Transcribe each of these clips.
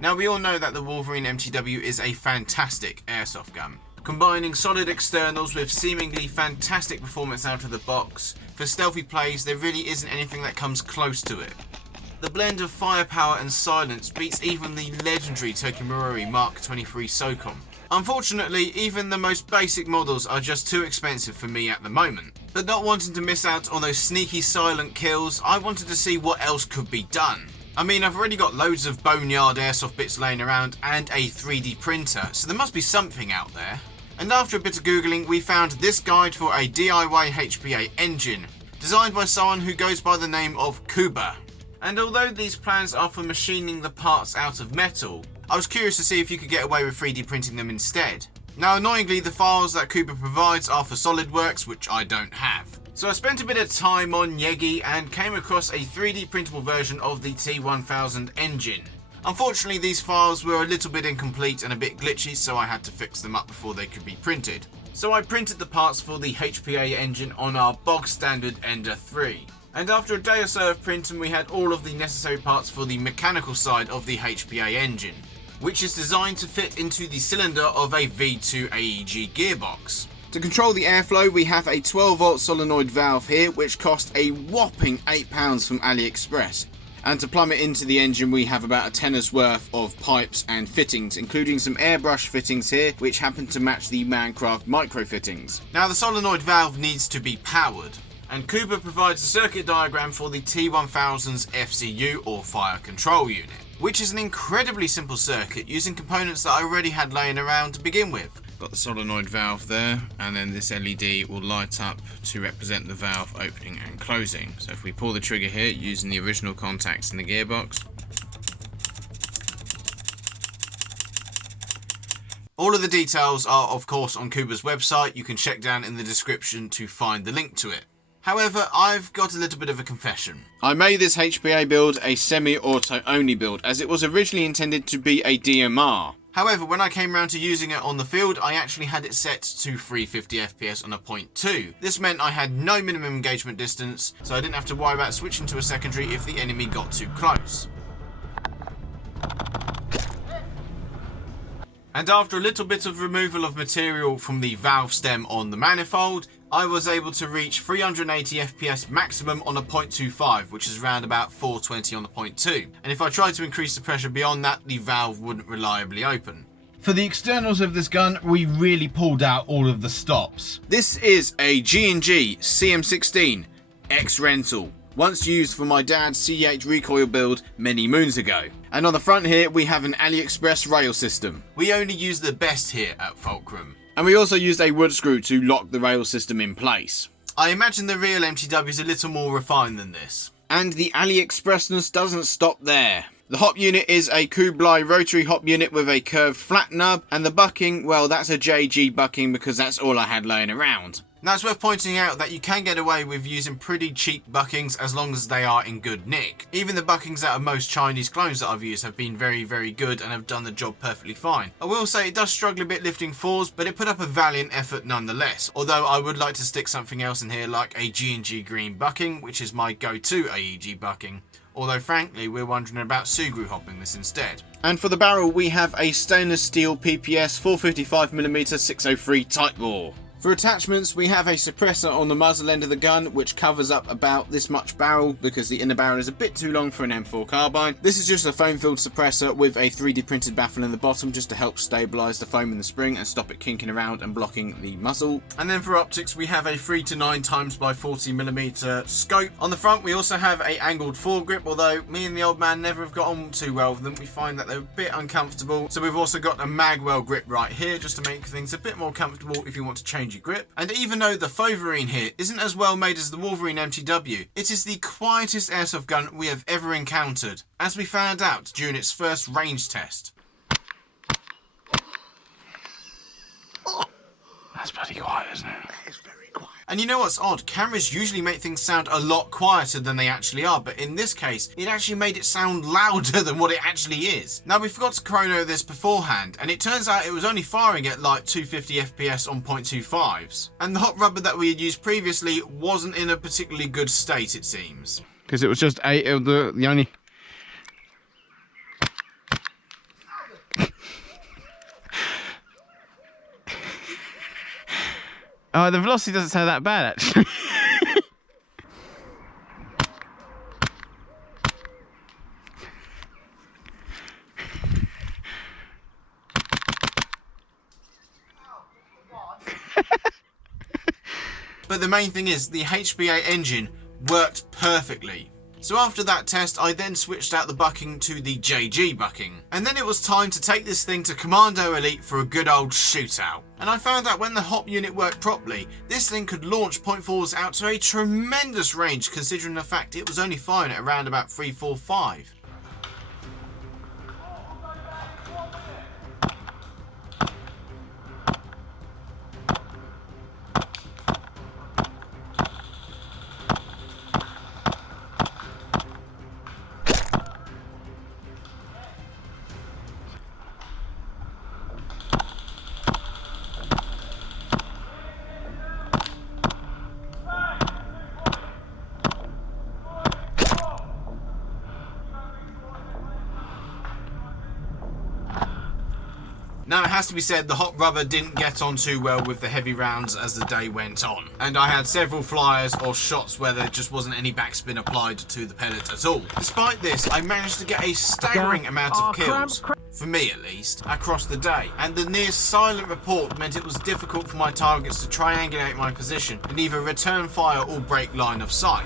Now we all know that the Wolverine MTW is a fantastic airsoft gun, combining solid externals with seemingly fantastic performance out of the box. For stealthy plays, there really isn't anything that comes close to it. The blend of firepower and silence beats even the legendary Tokimarori Mark 23 SOCOM. Unfortunately, even the most basic models are just too expensive for me at the moment. But not wanting to miss out on those sneaky silent kills, I wanted to see what else could be done. I mean, I've already got loads of boneyard airsoft bits laying around and a 3D printer, so there must be something out there. And after a bit of googling, we found this guide for a DIY HPA engine, designed by someone who goes by the name of Kuba. And although these plans are for machining the parts out of metal, I was curious to see if you could get away with 3D printing them instead. Now annoyingly, the files that Kuba provides are for SolidWorks, which I don't have. So I spent a bit of time on Yegi and came across a 3D printable version of the T1000 engine. Unfortunately, these files were a little bit incomplete and a bit glitchy, so I had to fix them up before they could be printed. So I printed the parts for the HPA engine on our bog standard Ender 3. And after a day or so of printing, we had all of the necessary parts for the mechanical side of the HPA engine, which is designed to fit into the cylinder of a V2 AEG gearbox. To control the airflow, we have a 12-volt solenoid valve here, which cost a whopping £8 from AliExpress. And to plumb it into the engine, we have about a tenner's worth of pipes and fittings, including some airbrush fittings here, which happen to match the Mancraft micro fittings. Now the solenoid valve needs to be powered, and Kuba provides a circuit diagram for the T1000's FCU, or Fire Control Unit, which is an incredibly simple circuit using components that I already had laying around to begin with. Got the solenoid valve there, and then this LED will light up to represent the valve opening and closing. So if we pull the trigger here using the original contacts in the gearbox, all of the details are of course on Kuba's website. You can check down in the description to find the link to it. However, I've got a little bit of a confession. I made this HPA build a semi-auto only build, as it was originally intended to be a DMR. However, when I came around to using it on the field, I actually had it set to 350 FPS on a 0.2. This meant I had no minimum engagement distance, so I didn't have to worry about switching to a secondary if the enemy got too close. And after a little bit of removal of material from the valve stem on the manifold, I was able to reach 380 FPS maximum on a 0.25, which is around about 420 on the 0.2. And if I tried to increase the pressure beyond that, the valve wouldn't reliably open. For the externals of this gun, we really pulled out all of the stops. This is a G&G CM16 X-Rental, once used for my dad's C8 recoil build many moons ago. And on the front here, we have an AliExpress rail system. We only use the best here at Fulcrum. And we also used a wood screw to lock the rail system in place. I imagine the real MTW is a little more refined than this. And the AliExpressness doesn't stop there. The hop unit is a Kublai rotary hop unit with a curved flat nub, and the bucking, well, that's a JG bucking because that's all I had laying around. Now it's worth pointing out that you can get away with using pretty cheap buckings as long as they are in good nick. Even the buckings out of most Chinese clones that I've used have been very, very good and have done the job perfectly fine. I will say it does struggle a bit lifting fours, but it put up a valiant effort nonetheless. Although I would like to stick something else in here like a G&G green bucking, which is my go-to AEG bucking. Although frankly, we're wondering about Sugru hopping this instead. And for the barrel, we have a stainless steel PPS 455mm 603 tight bore. For attachments, we have a suppressor on the muzzle end of the gun, which covers up about this much barrel because the inner barrel is a bit too long for an M4 carbine. This is just a foam-filled suppressor with a 3D printed baffle in the bottom just to help stabilise the foam in the spring and stop it kinking around and blocking the muzzle. And then for optics, we have a 3-to-9x40mm scope. On the front, we also have a angled foregrip, although me and the old man never have got on too well with them. We find that they're a bit uncomfortable. So we've also got a magwell grip right here just to make things a bit more comfortable if you want to change your grip. And even though the Wolverine here isn't as well made as the Wolverine MTW, it is the quietest airsoft gun we have ever encountered, as we found out during its first range test. That's bloody quiet, isn't it? It's very quiet. And you know what's odd? Cameras usually make things sound a lot quieter than they actually are, but in this case, it actually made it sound louder than what it actually is. Now, we forgot to chrono this beforehand, and it turns out it was only firing at like 250 FPS on 0.25s. And the hot rubber that we had used previously wasn't in a particularly good state, it seems. Because it was just the only... Oh, the velocity doesn't sound that bad, actually. But the main thing is, the HPA engine worked perfectly. So after that test, I then switched out the bucking to the JG bucking. And then it was time to take this thing to Commando Elite for a good old shootout. And I found that when the hop unit worked properly, this thing could launch .4s out to a tremendous range, considering the fact it was only firing at around about 345. Now it has to be said, the hot rubber didn't get on too well with the heavy rounds as the day went on. And I had several flyers or shots where there just wasn't any backspin applied to the pellet at all. Despite this, I managed to get a staggering amount of kills, for me at least, across the day. And the near silent report meant it was difficult for my targets to triangulate my position and either return fire or break line of sight.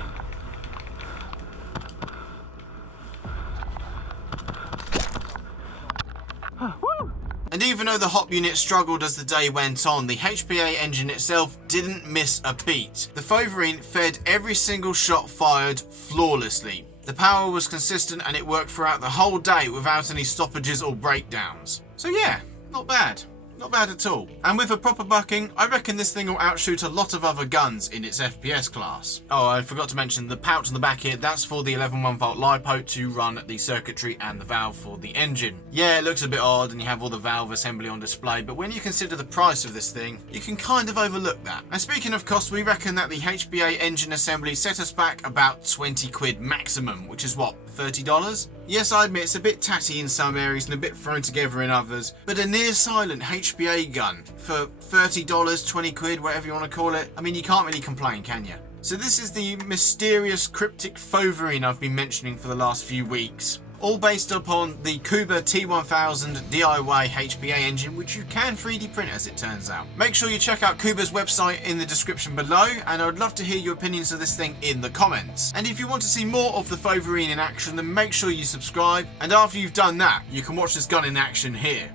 And even though the hop unit struggled as the day went on, the HPA engine itself didn't miss a beat. The Wolverine fed every single shot fired flawlessly. The power was consistent and it worked throughout the whole day without any stoppages or breakdowns. So yeah, not bad. Not bad at all. And with a proper bucking, I reckon this thing will outshoot a lot of other guns in its FPS class. Oh, I forgot to mention the pouch on the back here, that's for the 11 1V LiPo to run the circuitry and the valve for the engine. Yeah, it looks a bit odd and you have all the valve assembly on display, but when you consider the price of this thing, you can kind of overlook that. And speaking of cost, we reckon that the HPA engine assembly set us back about 20 quid maximum, which is what, $30? Yes, I admit it's a bit tatty in some areas and a bit thrown together in others, but a near silent HPA gun for $30, 20 quid, whatever you want to call it, I mean, you can't really complain, can you? So this is the mysterious cryptic Wolverine I've been mentioning for the last few weeks. All based upon the Kuba T1000 DIY HPA engine, which you can 3D print as it turns out. Make sure you check out Kuba's website in the description below, and I would love to hear your opinions of this thing in the comments. And if you want to see more of the Wolverine in action, then make sure you subscribe, and after you've done that, you can watch this gun in action here.